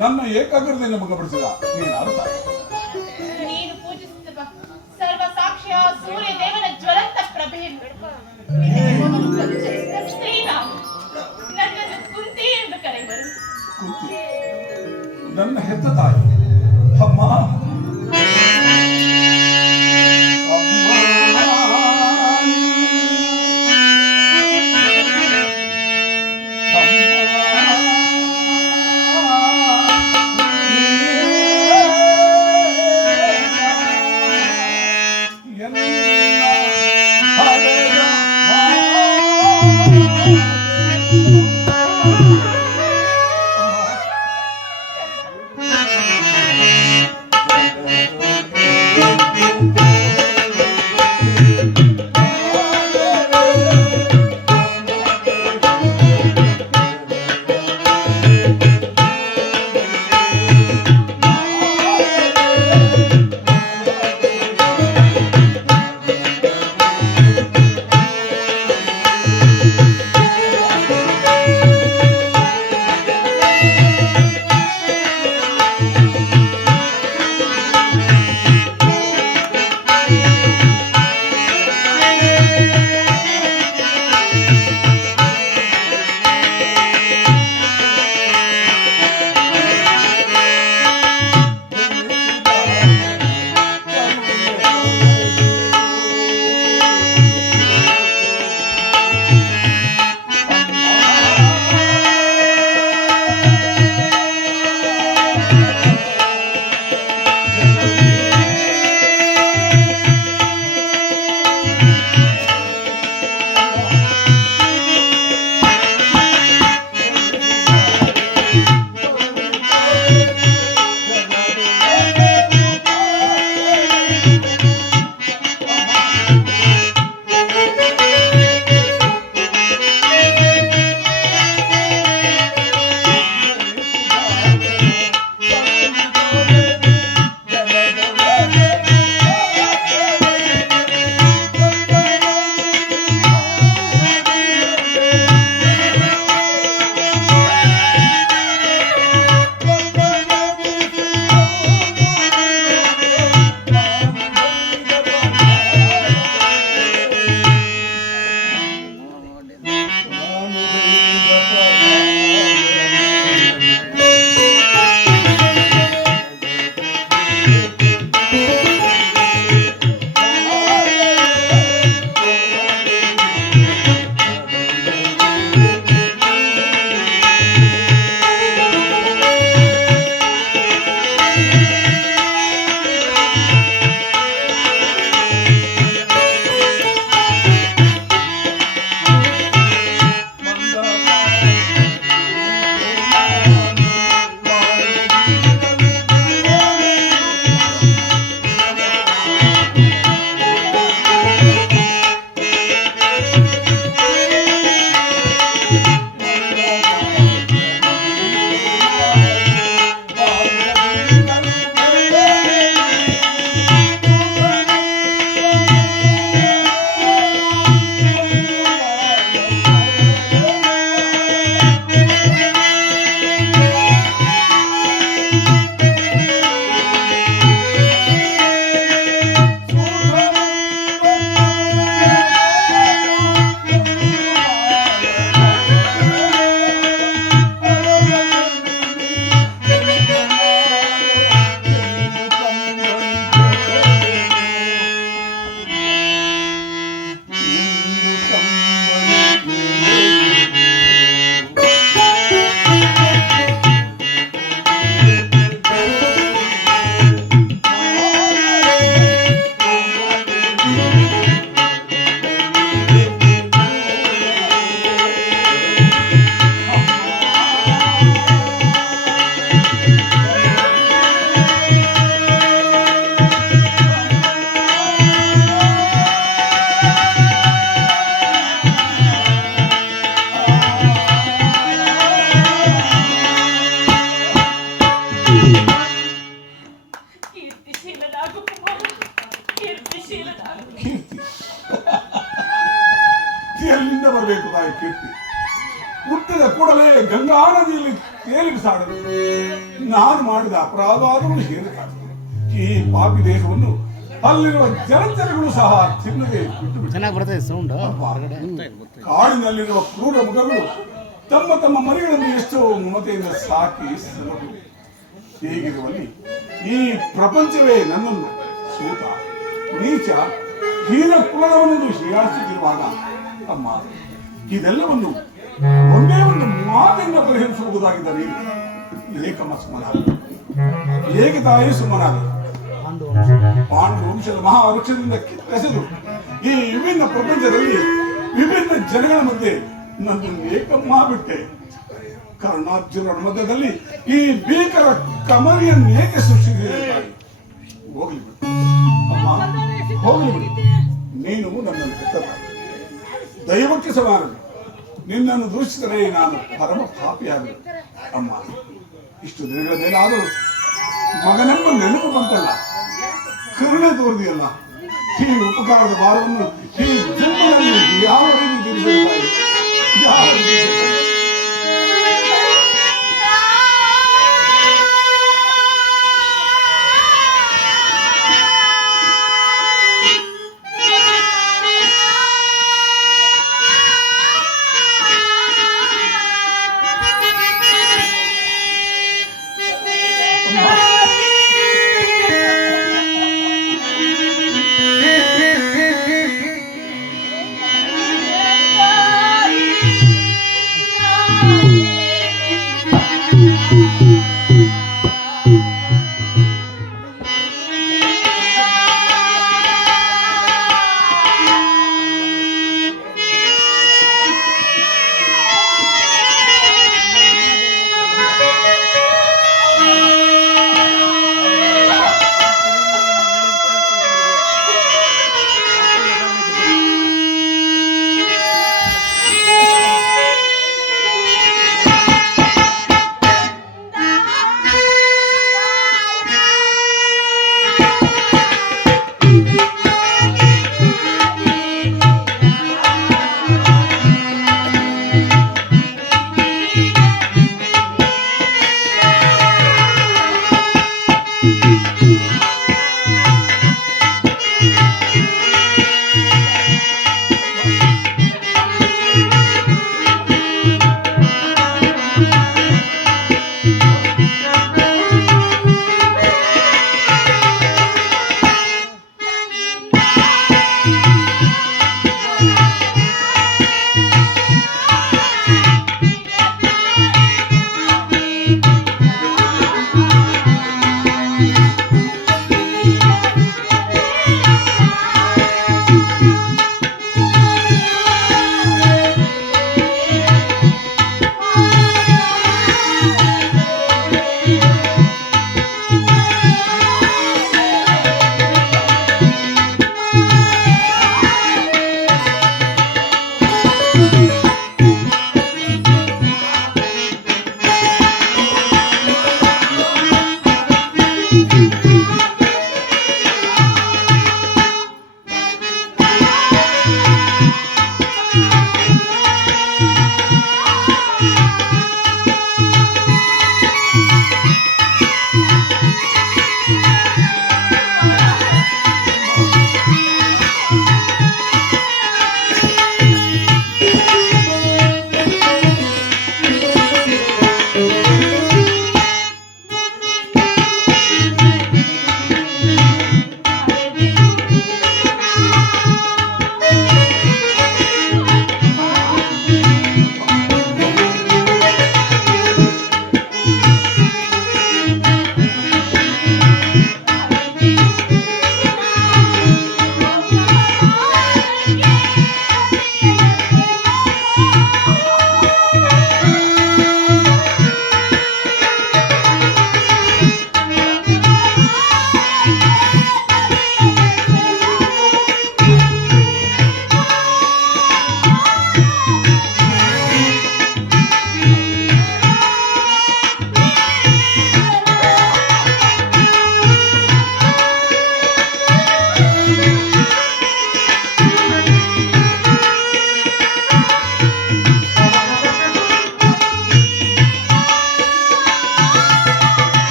ನನ್ನ ಏಕಾಗ್ರತೆಯನ್ನು ಮುಖಪಡಿಸಿದ ನೀನು ಅರ್ಥ ನೀನು ಪೂಜಿಸುತ್ತಿರುವ ಸರ್ವ ಸಾಕ್ಷಿಯ ಸೂರ್ಯ ದೇವನ ಜ್ವಲಂತ ಪ್ರಭೆಯನ್ನು ಶ್ರೀರಾಮ ನನ್ನನ್ನು ಕುಂತಿ ಎಂದು ಕರೆಯುವರು. ಕುಂತಿ ನನ್ನ ಹೆತ್ತ ತಾಯಿ ಅಮ್ಮ ತೇಲಿ ಬಿಸಾಡಲು ನಾನು ಮಾಡಿದ ಅಪರಾಧವನ್ನು ಹೇರಕಾಗ ಈ ಪಾಪಿ ದೇಹವನ್ನು ಅಲ್ಲಿರುವ ಜಲಚರಗಳು ಸಹ ತಿನ್ನದೆ ಬಿಟ್ಟು ಚೆನ್ನಾಗಿ ಬರ್ತದೆ ಸೌಂಡ್ ಕಾಡಿನಲ್ಲಿರುವ ಕ್ರೂರ ಮೃಗಗಳು ತಮ್ಮ ತಮ್ಮ ಮರಿಗಳನ್ನು ಎಷ್ಟೋ ಮಮತೆಯಿಂದ ಸಾಕಿ ಸಲಹುವೆ. ಹೀಗಿರುವಲ್ಲಿ ಈ ಪ್ರಪಂಚವೇ ನನ್ನನ್ನು ಸೂತ ನೀಚ ಹೀನ ಕುಲದವನನ್ನು ಹೀಯಾಳಿಸುತ್ತಿರುವಾಗ ಅಮ್ಮ ಇದೆಲ್ಲವನ್ನು ಒಂದೇ ಒಂದು ಮಾತಿಂದ ಪರಿಹರಿಸಬಹುದಾಗಿದ್ದ ನೀನು ಏಕಮ್ಮ ಸುಮನಾದ ಏಕೆ ತಾಯಿ ಸುಮನಾದ ಪಾಂಡು ವಂಶದ ಮಹಾವೃಕ್ಷದಿಂದ ಕಿತ್ತೆಸೆದು ಈ ವಿಭಿನ್ನ ಪ್ರಪಂಚದಲ್ಲಿ ವಿಭಿನ್ನ ಜನಗಳ ಮಧ್ಯೆ ನನ್ನನ್ನು ಏಕಮ್ಮ ಬಿಟ್ಟೆ. ಕರ್ಣಾರ್ಜುನರ ಮಧ್ಯದಲ್ಲಿ ಈ ಭೀಕರ ಕಮರಿಯನ್ನು ಏಕೆ ಸೃಷ್ಟಿಸಿದೆ ತಾಯಿ? ಹೋಗ್ಲಿ ಬಿಡು ಅಮ್ಮ, ಹೋಗ್ಲಿ ಬಿಡು. ನೀನು ನನ್ನನ್ನು ಹೆತ್ತ ತಾಯಿ, ದೈವಕ್ಕೆ ಸಮಾನರು. ನಿನ್ನನ್ನು ದೂಷಿಸಿದರೆ ನಾನು ಪರಮ ಪಾಪಿಯಾಗಲು. ಅಮ್ಮ, ಇಷ್ಟು ದಿನಗಳ ಮೇಲಾದರೂ ಮಗನೆಂಬ ನೆನಪು ಬಂತಲ್ಲ, ಕರುಣೆ ತೋರಿದೆಯಲ್ಲ. ಈ ಉಪಕಾರದ ಭಾರವನ್ನು ಈ ಜನ್ಮದಲ್ಲಿ ಯಾವ ರೀತಿ ತಿಳಿಸುತ್ತಾರೆ? ಯಾವ ರೀತಿ ತಿಳಿಸುತ್ತಾರೆ?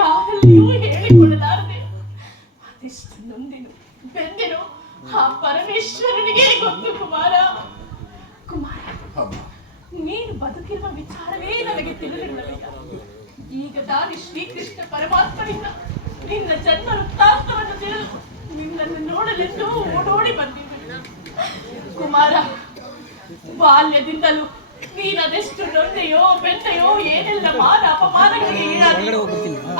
ಯಾರಲ್ಲಿಯೂ ಹೇಳಿಕೊಳ್ಳಲಾರದೆ ಅದೆಷ್ಟು ನೊಂದೆನು ಬೆಂದೆನು ಆ ಪರಮೇಶ್ವರನಿಗೆ ಗೊತ್ತು ಕುಮಾರ. ಕುಮಾರ, ನೀನು ಬದುಕಿರುವ ವಿಚಾರವೇ ನನಗೆ ತಿಳಿದಿರಲಿಲ್ಲ. ಈಗ ತಾನೇ ಶ್ರೀಕೃಷ್ಣ ಪರಮಾತ್ಮನಿಂದ ನಿನ್ನ ಜನ್ಮ ವೃತ್ತಾಂತವನ್ನು ತಿಳಿದು ನಿನ್ನನ್ನು ನೋಡಲೆಂದು ಓಡೋಡಿ ಬಂದಿದ್ದೆ. ಕುಮಾರ, ಬಾಲ್ಯದಿಂದಲೂ ನೀನದೆಷ್ಟು ನೊಂದೆಯೋ ಬೆಂದೆಯೋ ಏನೆಲ್ಲ ಮಾನ ಅಪಮಾನಗಳಿಗೆ ಈಡಾಗಿಯೋ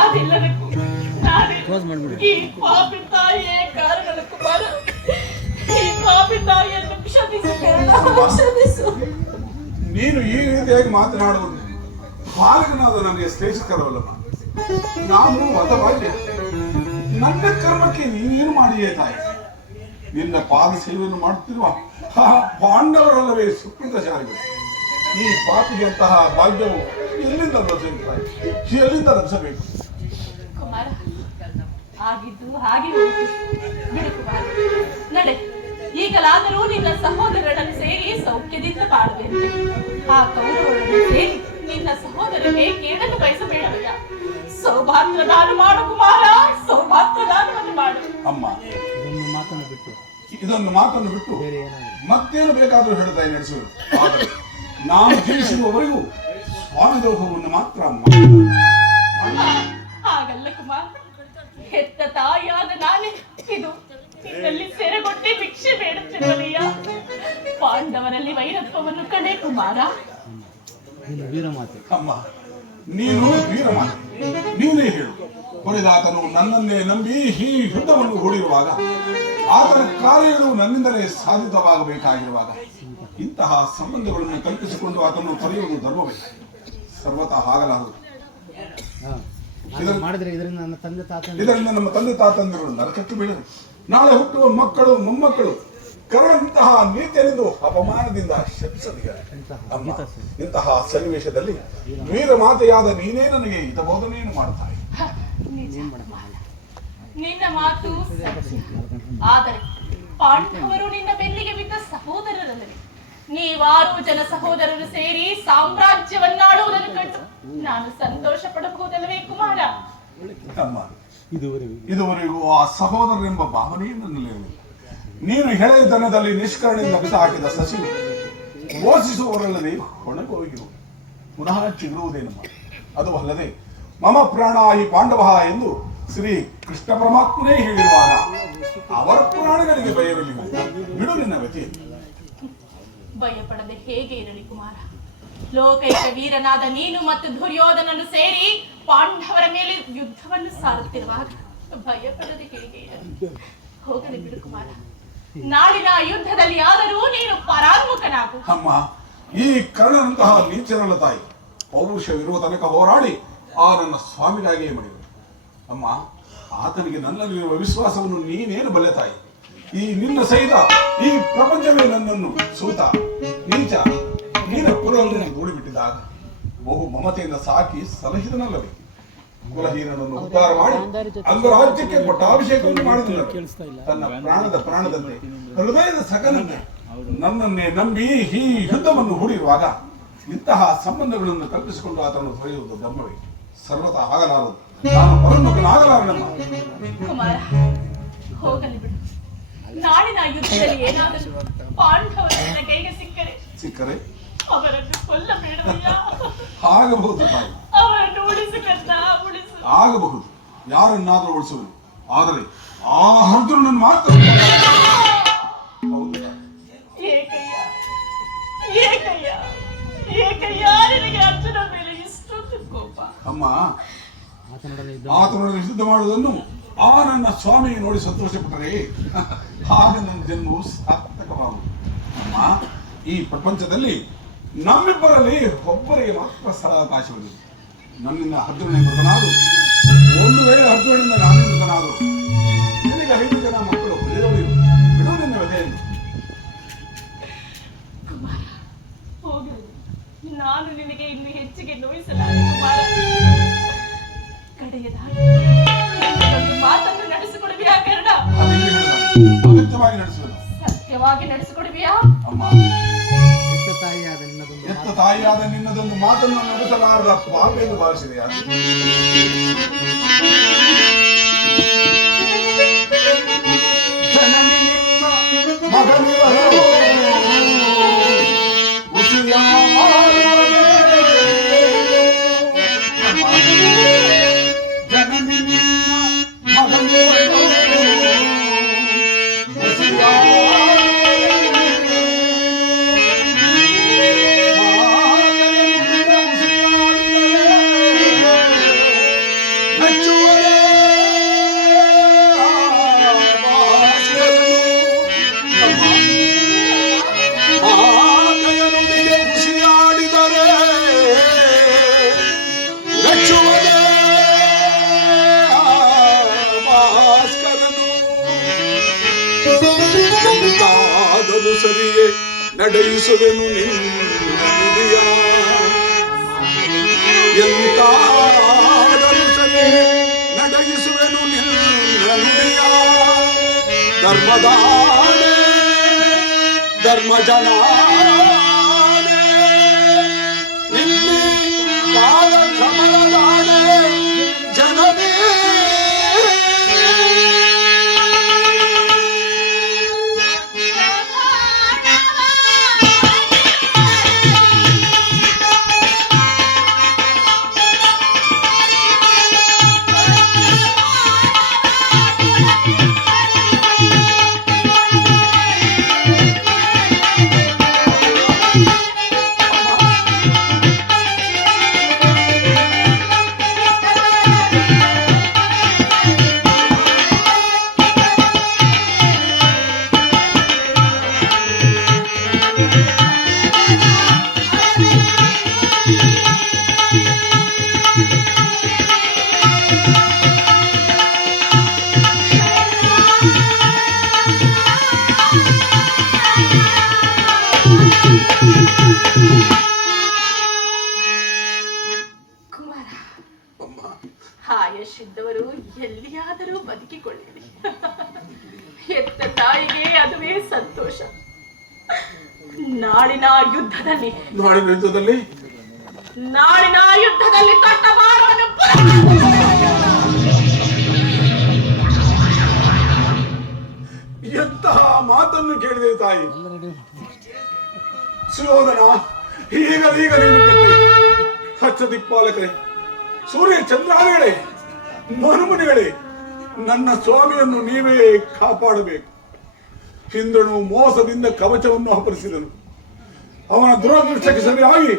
ಅದೆಲ್ಲದಕ್ಕೂ ನಾನೇ ಈ ಪಾಪಿ ತಾಯಿಯೇ ಕಾರಣ. ಕುಮಾರ, ಈ ಪಾಪಿ ತಾಯಿಯನ್ನು ಕ್ಷಮಿಸು. ನೀನು ಈ ರೀತಿಯಾಗಿ ಮಾತನಾಡುವುದು ಬಾಲಕನಾದ ನನಗೆ ಶ್ರೇಷ್ಠಕರವಲ್ಲಮ್ಮ. ನಾನು ಮತವಾದ್ಯ, ನನ್ನ ಕರ್ಮಕ್ಕೆ ನೀನು ಮಾಡಿಯೇ ತಾಯಿ. ನಿನ್ನ ಪಾದ ಸೇವೆಯನ್ನು ಮಾಡುತ್ತಿರುವ ಪಾಂಡವರಲ್ಲವೇ ಸುಕೃತಶಾಲಿಗಳು. ಈ ಪಾಪಿಗೆ ಅಂತಹ ಭಾಗ್ಯವು ಎಲ್ಲಿಂದ ಲಭಿಸುತ್ತಾಯಿ? ಎಲ್ಲಿಂದ ಲಭಿಸಬೇಕು? ಕುಮಾರ, ಆಗಿದ್ದು ಹಾಗೆ ಹೋಯಿತು. ಬಿಡು ಕುಮಾರ, ನಡೆ. ಈಗಲಾದರೂ ನಿನ್ನ ಸಹೋದರರನ್ನು ಸೇರಿ ಸೌಖ್ಯದಿಂದ ಬಾಳಬೇಕು. ಆ ಕೌರವರನ್ನು ಸೇರಿ ನಿನ್ನ ಸಹೋದರನೇ ಕೇಳಲು ಬಯಸಬೇಡವಯ್ಯ. ಸೌಭಾಗ್ಯದಾನ ಮಾಡು ಕುಮಾರ, ಸೌಭಾಗ್ಯದಾನವನ್ನು ಮಾಡು. ಅಮ್ಮ, ಇದೊಂದು ಮಾತನ್ನು ಬಿಟ್ಟು ಮತ್ತೇನು ಬೇಕಾದರೂ ಹೇಳ್ತಾಯಿ ನಡೆಸುವುದು. ಆದರೆ ನಾನು ಜೀವಿಸುವವರೆಗೂ ಸ್ವಾಮಿ ದೋಹವನ್ನು ಮಾತ್ರ ಹಾಗಲ್ಲ ಕುಮಾರ್. ಹೆತ್ತ ತಾಯಿಯಾದ ನಾನೇ ಇದು ನಿನ್ನಲ್ಲಿ ಸೆರೆಗೊಟ್ಟೆ ಭಿಕ್ಷೆ ಬೇಡುತ್ತಿರುವನಯ್ಯ. ಪಾಂಡವರಲ್ಲಿ ವೈರತ್ವವನ್ನು ಕಡೆ ಕುಮಾರ. ಅಮ್ಮ, ನೀನು ವೀರಮಾತೆ, ನೀನೇ ಹೇಳು. ಕೊನೆದಾತನು ನನ್ನನ್ನೇ ನಂಬಿ ಈ ಯುದ್ಧವನ್ನು ಹೂಡಿರುವಾಗ, ಆತನ ಕಾರ್ಯಗಳು ನನ್ನಿಂದಲೇ ಸಾಧಿತವಾಗಬೇಕಾಗಿರುವಾಗ ಇಂತಹ ಸಂಬಂಧಗಳನ್ನು ಕಲ್ಪಿಸಿಕೊಂಡು ಆತನನ್ನು ತೊರೆಯುವುದು ಧರ್ಮವೇ? ಸರ್ವತಃ ಆಗಲಾರದು. ಇದರಿಂದ ನಮ್ಮ ತಂದೆ ತಾತಂದಿರು ನರಕಕ್ಕೆ ಬೀಳರು. ನಾಳೆ ಹುಟ್ಟುವ ಮಕ್ಕಳು ಮೊಮ್ಮಕ್ಕಳು ಕರುಣಂತಹ ನೀತಿಯಲ್ಲಿಂದು ಅಪಮಾನದಿಂದ ಶಪಿಸದಿದ್ದಾರೆ. ಅಮ್ಮ, ಇಂತಹ ಸನ್ನಿವೇಶದಲ್ಲಿ ವೀರ ಮಾತೆಯಾದ ನೀನೇ ನನಗೆ ಹಿತಬೋಧನೆಯನ್ನು ಮಾಡುತ್ತಾರೆ. ನಿನ್ನ ಮಾತು ಸತ್ಯ. ಆದರೆ ಪಾಂಡವರು ನಿನ್ನ ಬೆನ್ನಿಗೆ ಬಿದ್ದ ಸಹೋದರರಲ್ಲವೇ? ನೀವಾರು ಜನ ಸಹೋದರರು ಸೇರಿ ಸಾಮ್ರಾಜ್ಯವನ್ನಾಳುವುದನ್ನು ಕಂಡು ನಾನು ಸಂತೋಷ ಪಡಬಹುದಲ್ಲವೇ ಕುಮಾರ? ಅಮ್ಮ, ಇದುವರೆಗೂ ಆ ಸಹೋದರರೆಂಬ ಭಾವನೆಯೇ ನನ್ನಲ್ಲಿರಲಿಲ್ಲ. ನೀನು ಹೆಳೆದನದಲ್ಲಿ ನಿಷ್ಕರಣೆಯಿಂದ ಬಿಸ ಹಾಕಿದ ಸಸಿಗಳು ಘೋಷಿಸುವವರಲ್ಲದೆ ಹೊಣಗೋಗಿರು ಪುನಃ ಚಿಗುರುವುದೇನಮ್ಮ. ಅದು ಅಲ್ಲದೆ ಮಮ ಪ್ರಾಣ ಈ ಪಾಂಡವ ಎಂದು ಶ್ರೀ ಕೃಷ್ಣ ಪರಮಾತ್ಮನೇ ಹೇಳಿರುವಾಗ ಅವರ ಪುರಾಣಗಳಿಗೆ ಭಯವಿರಲಿಲ್ಲ. ಬಿಡು ನಿನ್ನ ಗತಿ. ಭಯಪಡದೆ ಹೇಗೆ ಇರಲಿ ಕುಮಾರ? ಲೋಕೈಕ ವೀರನಾದ ನೀನು ಮತ್ತು ದುರ್ಯೋಧನನ್ನು ಸೇರಿ ಪಾಂಡವರ ಮೇಲೆ ಯುದ್ಧವನ್ನು ಸಾರುತ್ತಿರುವಾಗ ಭಯಪಡದೆ ಹೇಗೆ ಇರಲಿ? ಹೋಗಲಿ ಬಿಡು ಕುಮಾರ. ನಾಳಿನ ಯುದ್ಧದಲ್ಲಿ ಆದರೂ ನೀನು ಪರಾನ್ಮುಖನಾಗು. ಅಮ್ಮ, ಈ ಕರ್ಣನಂತಹ ನೀಚರಲ್ಲ ತಾಯಿ ಪೌರುಷವಿರುವ ತನಕ ಹೋರಾಡಿ ಆ ನನ್ನ ಸ್ವಾಮಿಗಾಗಿಯೇ ಮಾಡಿದರು. ಅಮ್ಮ, ಆತನಿಗೆ ನನ್ನಲ್ಲಿರುವ ವಿಶ್ವಾಸವನ್ನು ನೀನೇನು ಬಲ್ಲೆ ತಾಯಿ? ಈ ನಿನ್ನ ಸಹಿತ ಈ ಪ್ರಪಂಚವೇ ನನ್ನನ್ನು ಸೂತ ನೀಚ ನೀನ ಕುಲವನ್ನು ದೂಡಿಬಿಟ್ಟಿದ್ದಾಗ ಬಹು ಮಮತೆಯಿಂದ ಸಾಕಿ ಸಲಹಿದನಲ್ಲವೇ? ಕುಲಹೀನನನ್ನು ಉದ್ಧಾರ ಮಾಡಿ ಅಂಗರಾಜ್ಯಕ್ಕೆ ಪಟ್ಟಾಭಿಷೇಕವನ್ನು ಮಾಡಿದ ತನ್ನ ಪ್ರಾಣದಂತೆ ಹೃದಯದ ಸಕನಂತೆ ನನ್ನನ್ನೇ ನಂಬಿ ಈ ಯುದ್ಧವನ್ನು ಹೂಡಿರುವಾಗ ಇಂತಹ ಸಂಬಂಧಗಳನ್ನು ಕಲ್ಪಿಸಿಕೊಂಡು ಆತನನ್ನು ತೊರೆಯುವುದು ಧರ್ಮವೇ? ಸರ್ವತಃ ಆಗಲಾರದು. ನಾನು ಪರಮುಖನಾಗಲಾರನಮ್ಮ. ಕುಮಾರ, ಹೋಗಲಿ ಬಿಡು. ನಾಳಿನ ಯುದ್ಧದಲ್ಲಿ ಏನಾದರೂ ಪಾಂಡವರು ನನ್ನ ಕೈಗೆ ಸಿಕ್ಕರೆ ಅವರನ್ನು ಕೊಲ್ಲಬೇಡವಯ್ಯ. ಆಗಬಹುದು ತಾಯಿ, ಅವರನ್ನು ಉಳಿಸು ಕಷ್ಟ, ಉಳಿಸು. ಆಗಬಹುದು, ಯಾರನ್ನಾದರೂ ಉಳಿಸುವುದು. ಆದರೆ ಆ ಅರ್ಜುನನನ್ನು ಮಾತ್ರ ನಿನಗೆ ಅರ್ಜುನ ಮೇಲೆ ಇಷ್ಟೊಂದು ಕೋಪ? ಅಮ್ಮ, ಆತನೊಡನೆ ಯುದ್ಧ ಮಾಡುವುದನ್ನು ಆ ನನ್ನ ಸ್ವಾಮಿ ನೋಡಿ ಸಂತೋಷಪಟ್ಟರೆ ಆಗ ನನ್ನ ಜನ್ಮವು ಸಾರ್ಥಕವಾಗುವುದು. ಅಮ್ಮ, ಈ ಪ್ರಪಂಚದಲ್ಲಿ ನಮ್ಮಿಬ್ಬರಲ್ಲಿ ಒಬ್ಬರಿಗೆ ಮಾತ್ರ ಸ್ಥಳಾವಕಾಶವಿದೆ. ನನ್ನಿಂದ ಅರ್ಜುನನೇ ಮೃತನಾದು, ಒಂದು ವೇಳೆ ಅರ್ಜುನನಿಂದ ನಾನೇ ಮೃತನಾದು ನಿನಗೆ 5 ಜನ ಮಕ್ಕಳು ಬಿಡು ನಿನ್ನ ವ್ಯಥೆಯನ್ನು. ನಾನು ನಿನಗೆ ಇನ್ನು ಹೆಚ್ಚಿಗೆ ನೋಯಿಸಲಾರೆ ಕುಮಾರ. ಕಡೆಯದಾಗಿ ಮಾತನ್ನು ನಡೆಸಿಕೊಡುವಿಯಾ ಕರ್ಣ? ಅಗತ್ಯವಾಗಿ ನಡೆಸುವುದು. ಸತ್ಯವಾಗಿ ನಡೆಸಿಕೊಡುವಿಯಾ? ಅಮ್ಮ, ಎತ್ತ ತಾಯಿಯಾದ ನಿನ್ನದೊಂದು ತಾಯಿಯಾದ ನಿನ್ನದೊಂದು ಮಾತನ್ನು ನಡೆಸಲಾರದ ಪಾಪೆಂದು ಭಾವಿಸಿದೆಯಾ? ಜನನಿ ನಿನ್ನ ಮಗನಿವರೋ ಉಸಿರಾಡುವನೇ. ಜನನಿ ನಿನ್ನ ಮಗನಿವರೋ ಎಂತಾದರೂ ಸರಿಯೇ ನಡೆಯಿಸುವೆನು ನಿನ್ನ ನುಡಿಯ. ಎಂತಾದರೂ ಸರಿಯೇ ನಡೆಯಿಸುವೆನು ನಿನ್ನ ನುಡಿಯ. ಧರ್ಮದಾನೆ ಧರ್ಮಜನಾನೆ ನಿನ್ನೆ ಪಾದ ಕಮಲದಾನೆ ಜನನೇ. ಆಯಸ್ಸಿದ್ದವರು ಎಲ್ಲಿಯಾದರೂ ಬದುಕಿಕೊಳ್ಳಲಿ. ಹೆತ್ತ ತಾಯಿಗೆ ಅದುವೇ ಸಂತೋಷ. ನಾಳಿನ ಯುದ್ಧದಲ್ಲಿ ತೊಟ್ಟ ಮಾರವನ್ನು ಎಂತಹ ಮಾತನ್ನು ಕೇಳಿದೆ ತಾಯಿ. ಸುಯೋಧನ, ಈಗ ನೀನು ಕೆಟ್ಟೆ. ಹಚ್ಚ ದಿಕ್ಪಾಲಕರೇ, ಸೂರ್ಯ ಚಂದ್ರಾದಿಗಳೇ, ಮನುಮನಿಗಳೇ, ನನ್ನ ಸ್ವಾಮಿಯನ್ನು ನೀವೇ ಕಾಪಾಡಬೇಕು. ಇಂದ್ರನು ಮೋಸದಿಂದ ಕವಚವನ್ನು ಅಪಹರಿಸಿದನು. ಅವನ ದುರದೃಷ್ಟಕ್ಕೆ ಸರಿಯಾಗಿ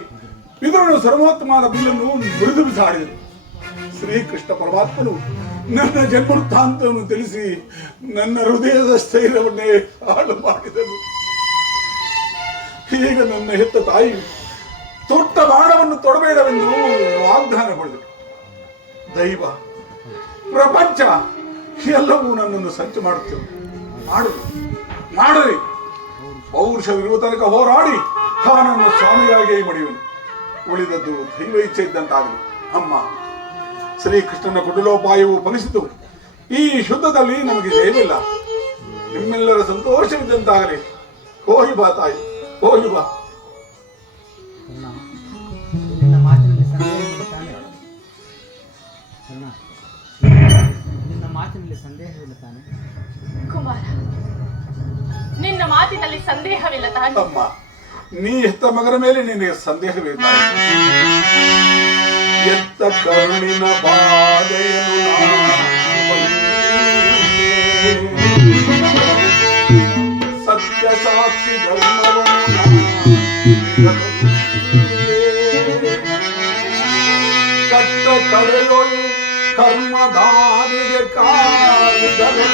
ವಿದುರನು ಸರ್ವೋತ್ತಮವಾದ ಬಿಲ್ಲನ್ನು ಮೃದು ಬಿಸಾಡಿದನು. ಶ್ರೀಕೃಷ್ಣ ಪರಮಾತ್ಮನು ನನ್ನ ಜನ್ಮವೃತ್ತಾಂತವನ್ನು ತಿಳಿಸಿ ನನ್ನ ಹೃದಯದ ಸ್ಥೈರ್ಯವನ್ನೇ ಹಾಳು ಮಾಡಿದನು. ಈಗ ನನ್ನ ಹೆತ್ತ ತಾಯಿ ತೊಟ್ಟ ಬಾಣವನ್ನು ತೊಡಬೇಡವೆಂದು ವಾಗ್ದಾನಗೊಳ್ಳಿದರು. ದೈವ, ಪ್ರಪಂಚ ಎಲ್ಲವೂ ನನ್ನನ್ನು ಸಂಚು ಮಾಡುತ್ತೇವೆ. ಮಾಡಲಿ ಪೌರುಷವಿರುವ ತನಕ ಹೋರಾಡಿ ನನ್ನ ಸ್ವಾಮಿಯಾಗಿಯೇ ಮಡಿಯುವನು. ಉಳಿದದ್ದು ದೈವ ಇಚ್ಛೆ ಇದ್ದಂತಾಗಲಿ. ಅಮ್ಮ, ಶ್ರೀಕೃಷ್ಣನ ಕುಟಿಲೋಪಾಯವು ಫಲಿಸಿತು. ಈ ಯುದ್ಧದಲ್ಲಿ ನಮಗೆ ಜಯವಿಲ್ಲ. ನಿಮ್ಮೆಲ್ಲರ ಸಂತೋಷವಿದ್ದಂತಾಗಲಿ. ಹೋಗಿ ಬಾ ತಾಯಿ, ಹೋಗಿ ಬಾ. ನಿನ್ನ ಮಾತಿನಲ್ಲಿ ಸಂದೇಹವಿಲ್ಲ ತಾನೆ? ಕುಮಾರ, ನಿನ್ನ ಮಾತಿನಲ್ಲಿ ಸಂದೇಹವಿಲ್ಲ ತಾನೆ? ಅಮ್ಮ, ನೀ ಹೆತ್ತ ಮಗನ ಮೇಲೆ ನಿನಗೆ ಸಂದೇಹವೇ ತಾಯಿ? ಎತ್ತ ಕರುಣಿನ ಬಾಧೆಯನ್ನು ಸತ್ಯ ಸಾಕ್ಷಿ ಧರ್ಮವನ್ನು ಕಟ್ಟ ಕಳೆಯೊಳ್ ಕರ್ಮದಾನಿಗೆ ಕಾಲಿದರೆ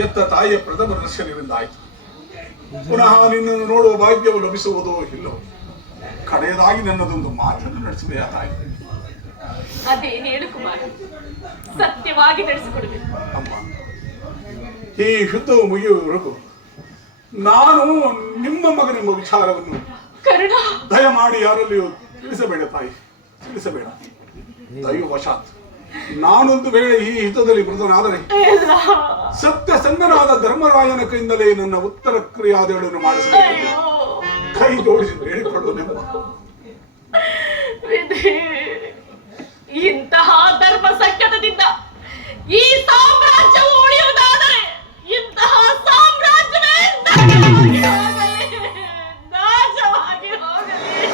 ಎತ್ತ ತಾಯಿಯ ಪ್ರಥಮ ದರ್ಶನದಿಂದಾಯಿತು. ಪುನಃ ನಿನ್ನನ್ನು ನೋಡುವ ಭಾಗ್ಯವು ಲಭಿಸುವುದೋ ಇಲ್ಲೋ. ಕಡೆಯದಾಗಿ ನನ್ನದೊಂದು ಮಾತನ್ನು ನಡೆಸುವೆಯಾ ತಾಯಿ? ಅದೇನು ಹೇಳು ಕುಮಾರ, ಸತ್ಯವಾಗಿ ನಡೆಸಿಕೊಡ್ಬೇಕು. ಅಮ್ಮ, ಈ ಯುದ್ಧವು ಮುಗಿಯುವವರೆಗೂ ನಾನು ನಿಮ್ಮ ಮಗನೆಂಬ ವಿಚಾರವನ್ನು ಕರುಣ ದಯಮಾಡಿ ಯಾರಲ್ಲಿಯೂ ತಿಳಿಸಬೇಡ ತಾಯಿ, ತಿಳಿಸಬೇಡ. ದೈವವಶಾತ್ ನಾನೊಂದು ವೇಳೆ ಈ ಯುದ್ಧದಲ್ಲಿ ಮೃತನಾದರೆ ಸತ್ಯಸಂಧನಾದ ಧರ್ಮರಾಯನ ಕೈಯಿಂದಲೇ ನನ್ನ ಉತ್ತರ ಕ್ರಿಯಾದಿಗಳನ್ನು ಮಾಡಿಸಬೇಕು. ಕೈ ಜೋಡಿಸಿ ಹೇಳಿಕೊಳ್ಳುವುದೆಂಬ ಇಂತಹ ಧರ್ಮ ಸಂಕಟದಿಂದ ಈ ಸಾಮ್ರಾಜ್ಯವು ಉಳಿಯುವುದಾದರೆ ಇಂತಹ ಸಾಮ್ರಾಜ್ಯವೇ ನಾಶವಾಗಿ ಹೋಗಲಿ.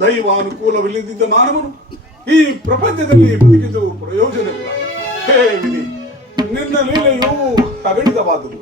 ದೈವಾನುಕೂಲವಿಲ್ಲದಿದ್ದ ಮಾನವನು ಈ ಪ್ರಪಂಚದಲ್ಲಿ ಬದುಕಿದ್ದು ಪ್ರಯೋಜನವಿಲ್ಲ. ಹೇ ವಿಧಿ, ನಿನ್ನ ಲೀಲೆಯು ಅಗಣಿತವಾದುದು.